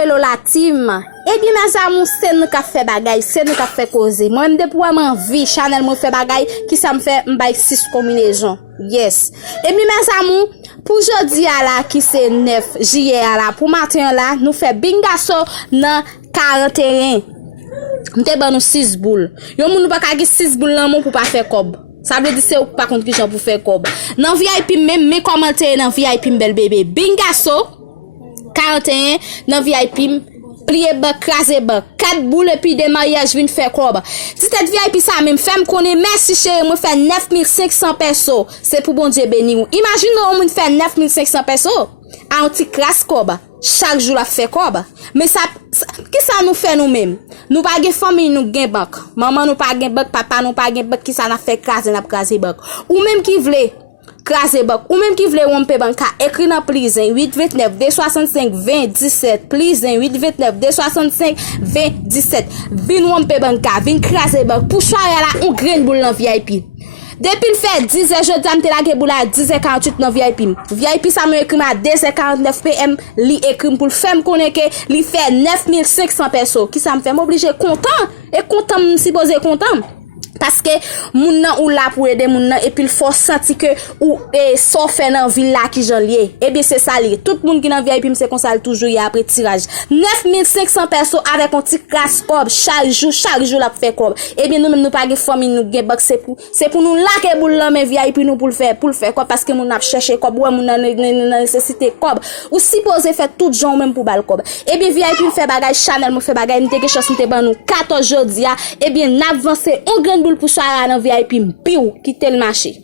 hello la team. Eh bien mes amours, c'est nous qui fait bagay, c'est nous qui fait causer. Moi même depuis moi vie Chanel me fait bagay qui ça me fait m'bay 6 combinaisons. Yes. Eh bien mes amours, pour jeudi à la qui c'est 9 juillet à la pour matin là, nous fait bingaso dans 41. M'te ban nous 6 boules. Yo moun nou pa ka 6 boules nan moun pour pas faire cob. Ça veut dire c'est pas contre qui pour faire cob. Dans VIP même mes commentaires dans VIP bel bébé. Bingaso 41 dans VIP plié bak crasé bak 4 boules et puis des mariages vinn faire cob. Si cette VIP ça même femme connaît merci chérie moi fait 9500 pesos. C'est pour bon Dieu béni ou. Imagine on moun fait 9500 pesos en petit classe cob. Chaque jour la fait cob. Mais ça qui ça nous fait nous même? Nous pas gen famille nous gen banque. Maman nous pas gen banque, papa nous pas gen banque qui ça n'a fait craser n'a craser banque. Ou même qui vle craser banque, ou même qui vle romper banque, écrit dans please 829 265 20 17 please 829 265 20 17. Vin romper banque, vin craser banque pour soirée là on grain boule dans VIP. Depuis le fait 10h je dame te la ke boula 10h48 dans VIP. VIP ça me écrit à 2h49 PM li écrit pour faire connaître que li fait 9500 pesos. Qui ça me fait m'obliger content et content me supposé content. Parce que moun nan ou là pour aider moun nan et puis il faut sentir que ou so fait dans ville là qui j'en lié. Et bien c'est ça li. Tout moun qui dans VIP c'est comme ça toujours y a après tirage. 9500 pesos avec un petit crash cob chaque jour la fait cob. Et bien nous même nous pas de famille nous gen banque c'est pour nous là que boule là mais VIP nous pour le faire quoi parce que moun a chercher cob ouais moun nan nécessité cob. Ou supposé faire tout genre même pour bal cob. Et bien VIP fait bagage Chanel me fait bagage m'te quelque chose m'te ban nous 14 jodi a. Et bien n'avancer on grand pour soirée dans VIP piou quitter le marché.